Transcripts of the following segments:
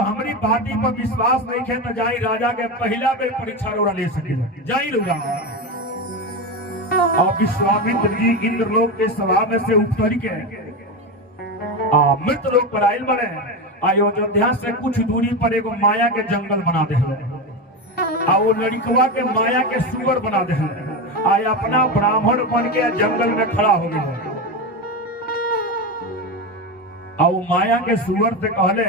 हमारी बाती पर विश्वास नहीं है तो जाई राजा के पहला बेर परीक्षा रोड़ा ले सके जाई लूंगा। और विश्वामित्र जी इंद्रलोक के सभा में से उतर के मृत लोक पर आयल बने। अयोध्या से कुछ दूरी पर एगो माया के जंगल बना दे आ वो लड़कवा के माया के सुअर बना दे आय अपना ब्राह्मण बन के जंगल में खड़ा हो गया। और वो माया के सुअर से कहले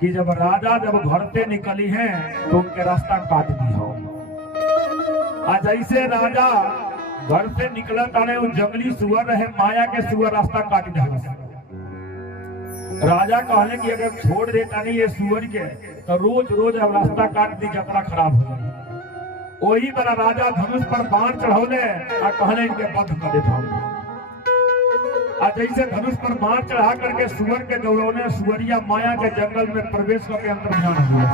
कि जब राजा जब घर से निकली है तो उनके रास्ता काट दी हो। आज जैसे राजा घर से निकला ताने वो जंगली सुअर रहे माया के सुअर रास्ता काट दिया। राजा कहले कि अगर छोड़ देता नहीं ये सुअर के तो रोज रोज अब रास्ता काट दी जतरा खराब हो जाए। वही बना राजा धनुष पर बाण चढ़ौले और कहले इनके बंध कर देता हूं। आज जैसे धनुष पर बाण चढ़ा करके सुअर के दौड़ौने सुअरिया माया के जंगल में प्रवेश करके अंतर्ध्यान हुआ।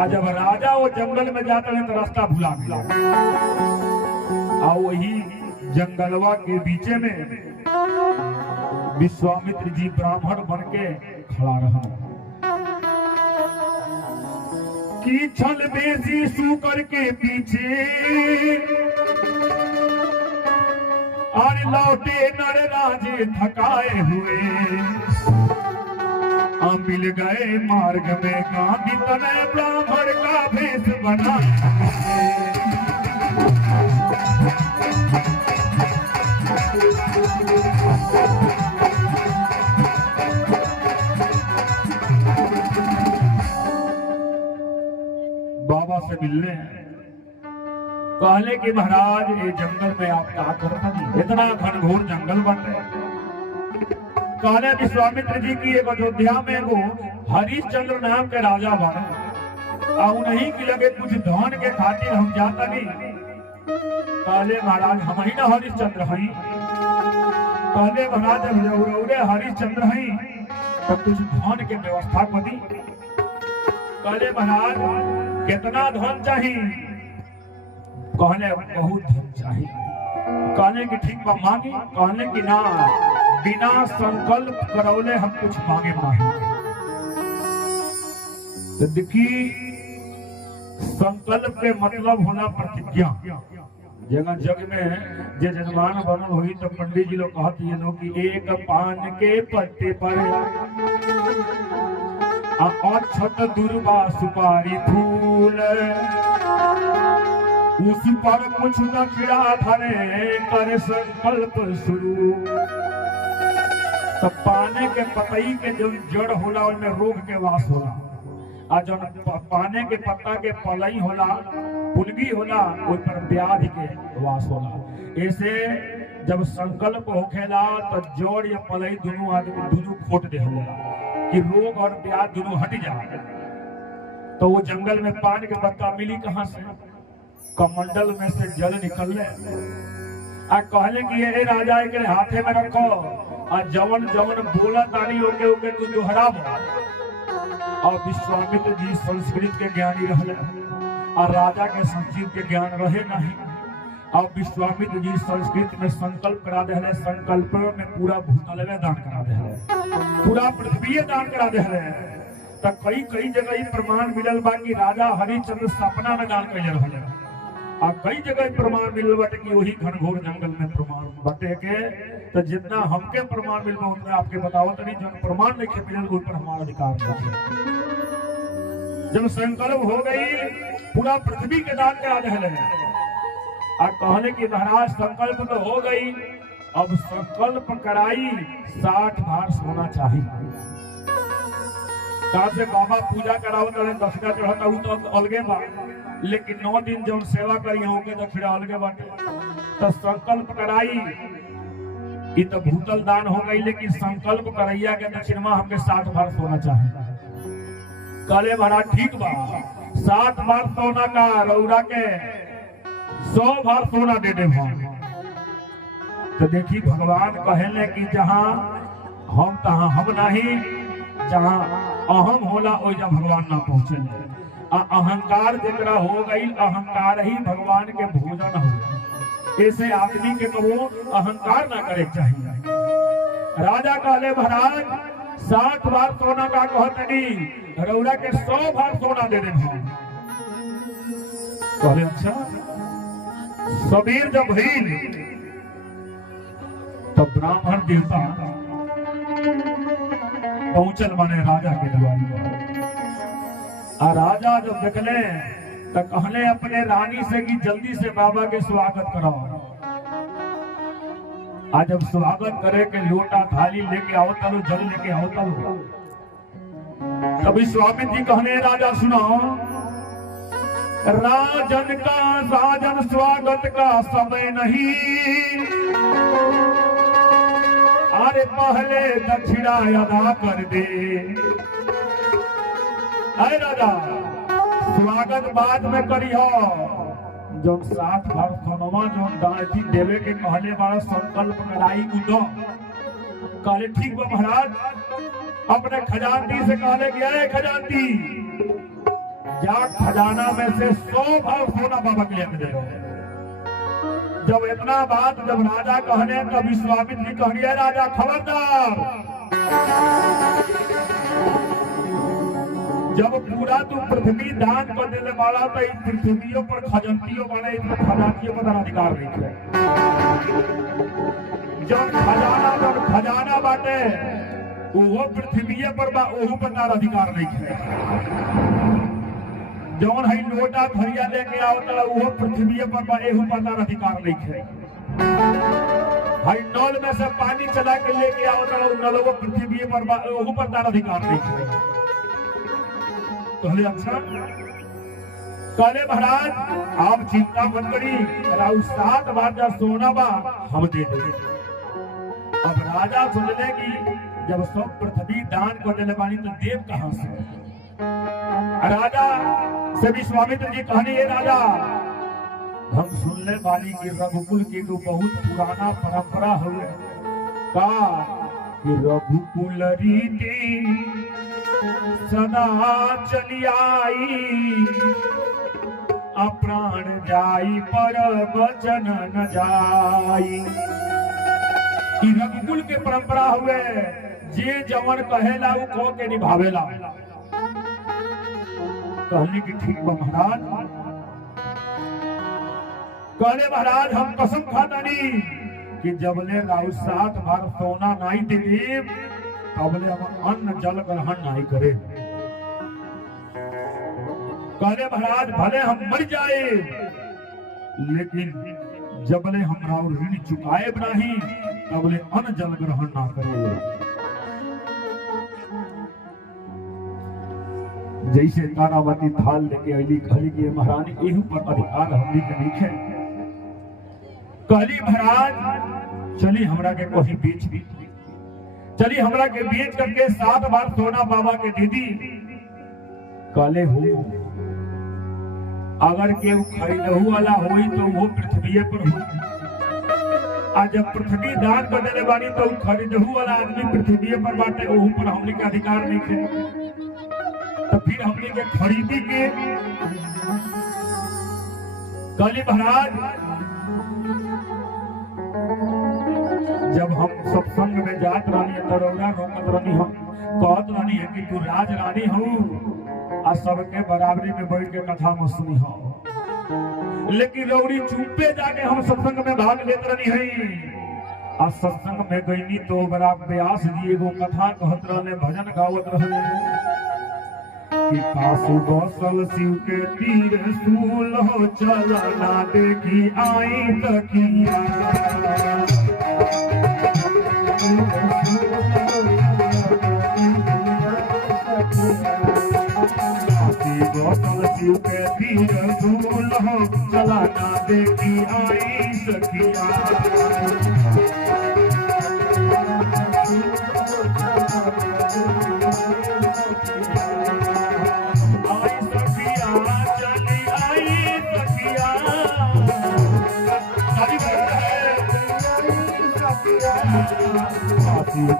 आज जब राजा वो जंगल में जाता है तो रास्ता भुला गया। और वही जंगलवा के बीचे में विश्वामित्र जी ब्राह्मण बन के खड़ा रहा कि छल बेसी सूकर के पीछे और लौटे नर राजे थकाए हुए मिल गए मार्ग में गांधी तने ब्राह्मण का भेष बना। बाबा से मिलने कहले कि महाराज ये जंगल में आप क्या करते इतना घनघोर जंगल बन रहे। कहले विश्वामित्र जी की एक अयोध्या में एगो हरिश्चंद्र नाम के राजा बने और उन्हीं की लगे कुछ धन के खातिर हम जाता नहीं। कहले महाराज हम ही ना हरिश्चंद्र हई। कहले महाराज जब हरिश्चंद्र हई तो कुछ धन के व्यवस्था कर दी। कहले महाराज कितना धन चाहिए। कहले बहुत धन चाहिए। कहले कि ठीक बा मांगी। कहले कि ना बिना संकल्प करौले हम कुछ मांगे नहीं। तो देखिए संकल्प के मतलब होला प्रतिज्ञा। जगह जग में जे जजमान बनल हुई तो पंडित जी लोग कहती है लोग कि एक पान के पत्ते पर अक्षत दुर्वा सुपारी फूल उस पर कुछ दक्षिणा धरे कर संकल्प शुरू। तो पाने के पतई के जो जड़ होला उनमें रोग के वास होला और जो पाने के पत्ता के पलई होला पुलगी होला उन पर व्याधि के वास होला। ऐसे जब संकल्प होखेला तो जड़ या पलई दोनों आदमी दोनों खोट दे होला कि रोग और व्याधि दोनों हट जाए। तो वो जंगल में पान के पत्ता मिली कहां से। कमंडल में से जल निकलने आ कहले कि ये राजा के हाथे में रखो और जवन जवन बोला तानी ओके ओके तू दोहराव। और विश्वामित्र जी संस्कृत के ज्ञानी रहले और राजा के संस्कृत के ज्ञान रहे नहीं। और विश्वामित्र जी संस्कृत में संकल्प करा दे। संकल्प में पूरा भूतलवे दान करा दे पूरा पृथ्वी दान करा दे। तो कई कई जगह प्रमाण मिलल बा कि राजा हरिश्चंद्र सपना में दान कैले रहले और कई जगह प्रमाण मिलल बाटे कि वही घनघोर जंगल में प्रमाण बाटे के। तो जितना हमके प्रमाण मिलबा उतना आपके बताओ तो नहीं। जब प्रमाण नहीं के मिलल उन पर हमारा अधिकार नहीं। जब संकल्प हो गई पूरा पृथ्वी के दान करा दे और कहने की महाराज संकल्प तो हो गई अब संकल्प कराई 60 भार सोना चाहिए। कहा से बाबा पूजा करावत दक्षिणा चढ़ता हूँ तो अलगे बा लेकिन 9 दिन जब सेवा करी होंगे दक्षिणा अलगे बाटे। तो संकल्प कराई ये तो भूतल दान हो गई लेकिन संकल्प करैया के दक्षिणा हमके 60 भार सोना चाहिए। कहले महाराज ठीक बा 60 भार सोना का रौरा के 100 भार सोना दे दे। तो देखी भगवान कहले कि जहाँ हम तहाँ हम नहीं जहाँ अहम होला ओइजा भगवान ना पहुँचे। अहंकार जेकरा हो गई अहंकार ही भगवान के भोजन हो। ऐसे आदमी के तो वो अहंकार ना करे चाहिए। राजा कहले महाराज 60 भार सोना का कहतनी रौरा के 100 भार सोना दे दे। कहले अच्छा। सबीर जब भइल तब ब्राह्मण देवता पहुंचल माने राजा के द्वारी पर। आ राजा जब देखले तो कहले अपने रानी से कि जल्दी से बाबा के स्वागत कराओ। आज जब स्वागत करे के लोटा थाली लेके आओ तलो, जल लेके आओ तलो, तभी स्वामी जी कहने राजा सुनो, राजन का राजन स्वागत का समय नहीं, अरे पहले दक्षिणा अदा कर दे। अरे राजा स्वागत बाद में करियो, जो 60 भार सोनवा जो दानती देवे के कहले वाला संकल्प कराई उदो। कहले ठीक बा महाराज। अपने खजानती से कहले गया है खजानती जा खजाना में से 100 भार सोना बाबा के लेके दे। जब इतना बात जब राजा कहने तब विश्वामित्र जी कहलिए राजा खबरदार, जब पूरा तू पृथ्वी दान कर देने वाला तो इन पृथ्वियों पर खजंतियों वाले इन खजानियों पर अधिकार नहीं है। जब खजाना बाटे वो पृथ्वी पर ओहू पर अधिकार नहीं है। जौन है लोटा थरिया लेके आओ तो वो पृथ्वी पर एहू पर अधिकार नहीं है। भाई नल में से पानी चला के लेके आओ तो नल वो पृथ्वी पर ओहू पर अधिकार नहीं है। कहले अच्छा। कहले महाराज आप चिंता मत करी, 7 बार जब सोना बा हम दे देंगे। अब राजा सुनले कि जब सब पृथ्वी दान कर देने वाली तो देव कहां से। राजा से विश्वामित्र जी कहने ये राजा हम सुनले वाली की रघुकुल की तो बहुत पुराना परंपरा हुए का कि रघुकुल रीति सदा चली आई, अप्राण जाई पर वचन न जाई। रघुकुल के परंपरा हुए जे जवन कहेला वो कह के निभावेला। कहने की ठीक बा महाराज। कहले महाराज हम कसम खातानी कि जबले 7 बार सोना नहीं देवी तबले हम अन्न जल ग्रहण नहीं करे। कहले महाराज भले हम मर जाए लेकिन जबले हमरा ऋण चुकाए नहीं तबले अन्न जल ग्रहण ना करे। जैसे तारावती थाल लेके अली कहली कि महारानी एहू पर अधिकार हमनी के नहीं है। कहली महाराज चली हमरा के कहीं बेच दी, चली हमरा के बेच करके 7 बार सोना बाबा के दे दी। कहले हो अगर केहू खरीदहू वाला होई तो वो पृथ्वी पर हो। आज जब पृथ्वी दान कर देने वाली तो खरीदहू वाला आदमी पृथ्वी पर बाटे, ओहू पर हमने के अधिकार नहीं है। तो फिर हमने के खरीदी के कहली महाराज जब हम सत्संग में जात रानी तरोड़ा रोकत रानी हम कहत रानी है कि तू राज रानी हो आ सबके बराबरी में बैठ के कथा में सुनी हो। लेकिन रौड़ी चुपे जाके हम सत्संग में भाग लेते रही है। आ सत्संग में गईनी तो बड़ा व्यास जी एगो कथा कहत रहने, भजन गावत रहने कि कासु बसल शिव के तीर सूल हो चलना देखी आई तकिया। बसल शिव के तीर सूल हो चलना देखी आई सखिया।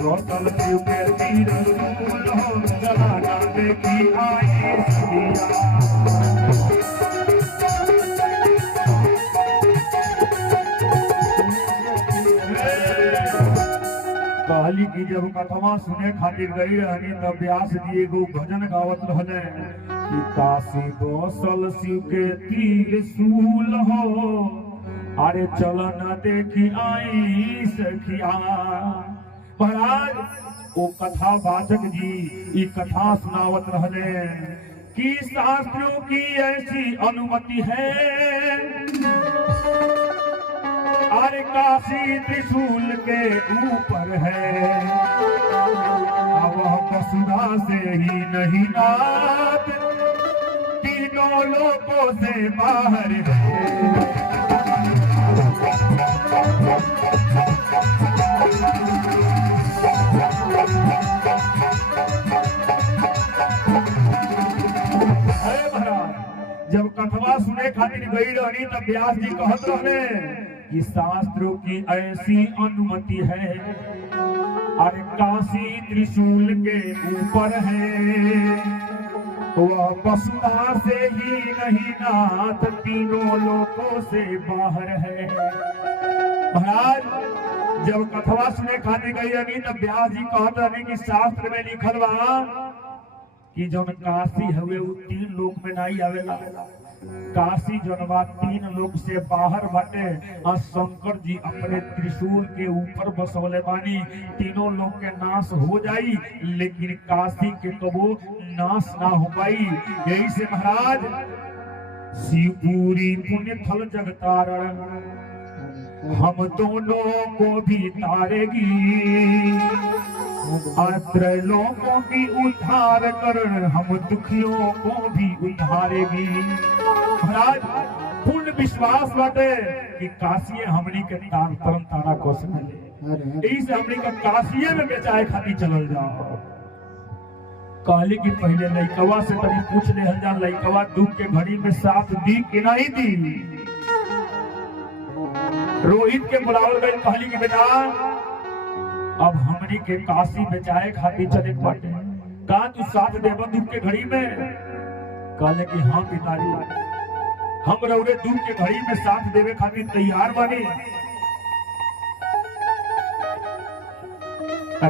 गौतम शिव के तीर सूल हो चलना देखी आई सखिया। कहली कि जब कथवा सुने खातिर गई रहनी तब व्यास जी एगो भजन गावत रहले कि काशी बसल शिव के त्रिशूल हो, अरे चल न देखी आई सखिया। महाराज वो कथा वाचक जी ये कथा सुनावत रहले कि शास्त्रों की ऐसी अनुमति है, अरे काशी त्रिशूल के ऊपर है, अब वसुधा से ही नहीं नाथ तीनों लोगों से बाहर है। जब कथवा सुने खातिर गई रहनी तब व्यास जी कहत रहले कि शास्त्रों की ऐसी अनुमति है, अरे काशी त्रिशूल के ऊपर है, वह वसुधा से ही नहीं नाथ तीनों लोगों से बाहर है। महाराज जब कथवा सुने खातिर गई रहनी तब व्यास जी कहत रहनी कि शास्त्र में लिखल बा कि जौन काशी हवे वो तीन लोक में नहीं आवेला। काशी जौन बा तीन लोक से बाहर बाटे और शंकर जी अपने त्रिशूल के ऊपर बसवले बानी, तीनों लोक के नाश हो जाई लेकिन काशी के कबो नाश ना हो पाई। यही से महाराज शिवपुरी पुण्य थल जगतारण हम दोनों को भी तारेगी, त्रैलोकों की उद्धार कर हम दुखियों को भी उद्धारेगी। महाराज पूर्ण विश्वास बाटे कि काशी हमनी के तार परम तारा कौशल यही से हमनी का काशी में बेचाए खाती चलल जाओ। कहली कि पहले लइकवा से तनी पूछ ले जा, लइकवा दुख के घड़ी में साथ दी कि नहीं दी। रोहित के बुलावल गई, कहली कि बेटा अब हमनी के काशी बेचाए खातिर चले बाटे, का तू साथ देव दुख के घड़ी में। कहले कि हाँ पिताजी हम रौरे दुख के घड़ी में साथ देवे खातिर तैयार बानी।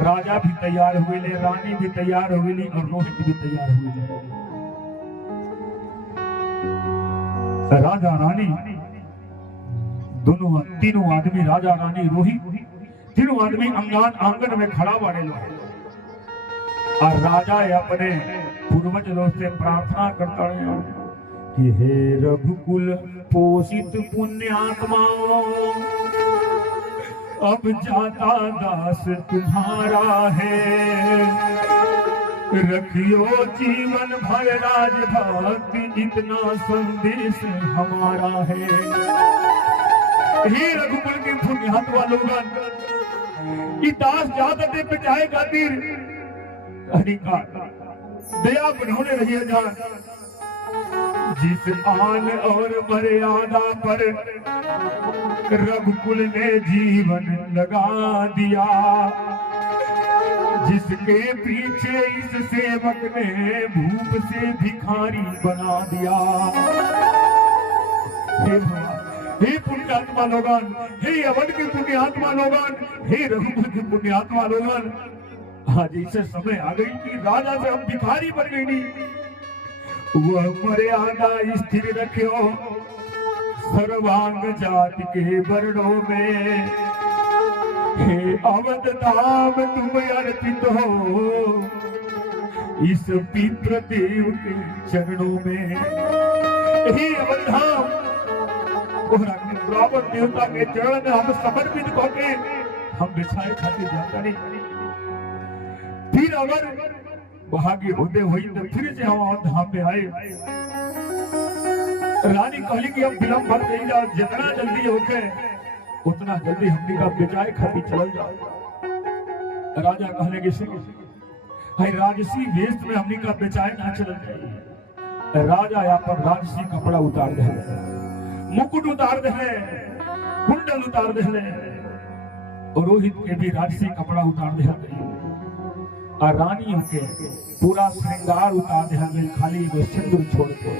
राजा भी तैयार हुए, रानी भी तैयार हुई और रोहित भी तैयार हुए। राजा रानी दोनों तीनों आदमी, राजा रानी रोहित तीनों आदमी आंगन में खड़ा बाड़े लोग और राजा अपने पूर्वज लोग से प्रार्थना करता है कि हे रघुकुल पोषित पुण्यात्माओं, अब जाता दास तुम्हारा है, रखियो जीवन भर राजभक्ति इतना संदेश हमारा है। हे रघुकुल के पुण्यात्मा लोगन दास ज्यादा दे बचाए खातिर दया बनौने रहिए जान, जिस आन और मर्यादा पर रघुकुल ने जीवन लगा दिया, जिसके पीछे इस सेवक ने भूप से भिखारी बना दिया। हे पुण्यात्मा लोगन, हे अवध के पुण्यात्मा लोगन, हे रघुकुल के पुण्यात्मा लोगन, आज ऐसे समय आ गई कि राजा से हम भिखारी बन गई। वह मर्यादा स्थिर रखियो सर्वांग जाति के वर्णों में, हे अवध धाम तुम अर्पित हो इस पितृ देव के चरणों में। हे अवध धाम बराबर देवता के चरण में हम समर्पित होके हम बिछाए खातिर जाता नहीं। फिर अगर भाग्य होते हुई तो फिर से हम धाम में आए। रानी कहली कि अब विलंब मत करी जाओ, जितना जल्दी होके उतना जल्दी हमनी का बिछाए खातिर चल जाओ। राजा कहने की सुनो, हाय राजसी वेश में हमनी का बिछाए ना चल जाए। राजा यहाँ पर राजसी कपड़ा उतार दे, मुकुट उतार दे, कुंडल उतार दे, और रोहित के भी राजसी कपड़ा उतार दे और रानियों के पूरा श्रृंगार उतार दे गई, खाली एगो सिंदूर छोड़ के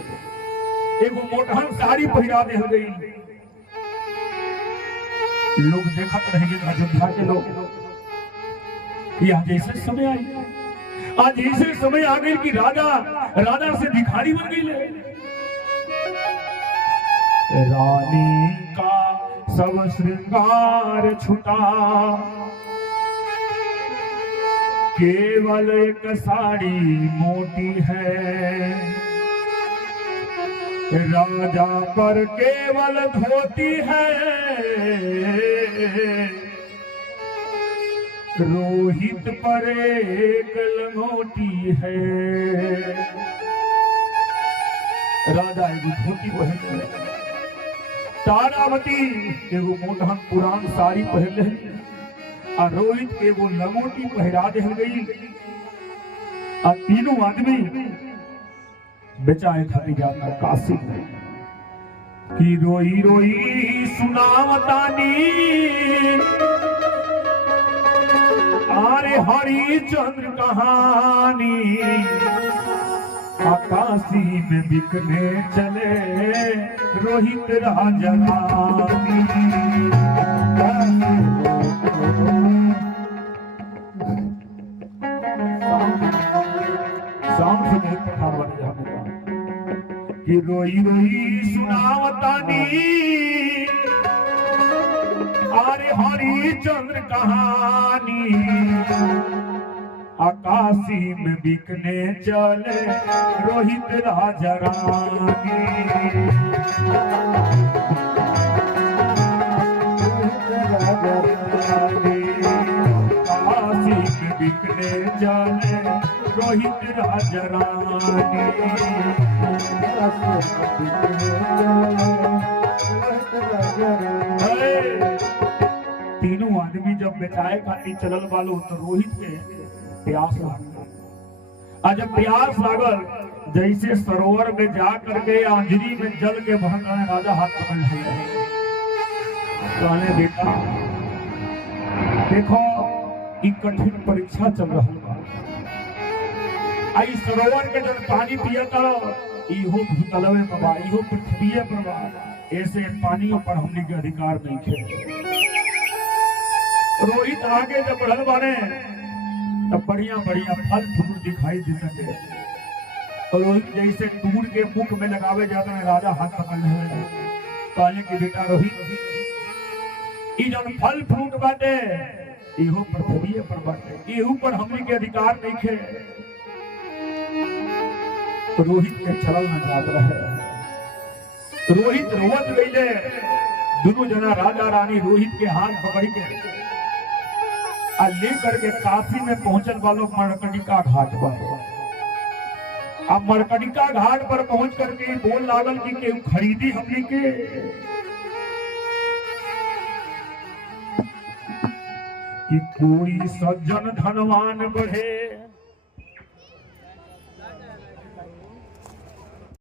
एगो मोटहन साड़ी पहिरा दे गई। लोग देखत रहेंगे, अयोध्या के लोग यहाँ जैसे समय आई, आज ऐसे समय आ गई कि राजा राजा से भिखारी बन गई ले। रानी का सब श्रृंगार छुटा, केवल एक साड़ी मोटी है, राजा पर केवल धोती है, रोहित पर एक लंगोटी है। राजा एगो धोती पहन ले, तारावती एगो मोटहन पुरान साड़ी पहन ले, आ रोहित के एगो लंगोटी पहरा दे गई। आ तीनों आदमी बेचाए खाती जाता काशी की रोई रोई सुनावतानी, आरे हरिचंद्र कहानी, काशी में बिकने चले रोहित राजा रानी। शाम से बहुत प्रकार बन गया कि रोई रोई सुनावतानी, आरे हरिचंद्र कहानी, काशी में बिकने चले रोहित राजा रानी। काशी में बिकने चले रोहित राजा रानी। तीनों आदमी जब बेचाए खाती चलल वालो तो रोहित के प्यास लागल। आज जब प्यास लागल, जैसे सरोवर में जा करके आंजरी में जल के भर रहे, राजा हाथ पकड़ लिया, कहने बेटा देखो ई कठिन परीक्षा चल रहा बा, आई सरोवर के जल पानी पिया करो, इहो भूतलवे पर बा, इहो पृथ्वीए पर बा, ऐसे पानियों पर हमने के अधिकार नहीं खे। रोहित आगे जब बढ़ल बाने तब बढ़िया बढ़िया फल फूल दिखाई देते थे, और रोहित जैसे टूर के मुख में लगावे जाते हैं, राजा हाथ पकड़ ले, कहने की बेटा रोहित ई जन फल फ्रूट बाटे इहो पृथ्वी पर बाटे, इहू पर हमने के अधिकार नहीं खे। तो रोहित के चलल न जात रहे, रोहित रोवत गईले। दोनों जना राजा रानी रोहित के हाथ पकड़ के लेकर के काशी में पहुंचल वालों मरकटिका घाट पर। अब मरकटिका घाट पर पहुंच करके बोल लागल कि केहू खरीदी हमने के, कि कोई सज्जन धनवान बढ़े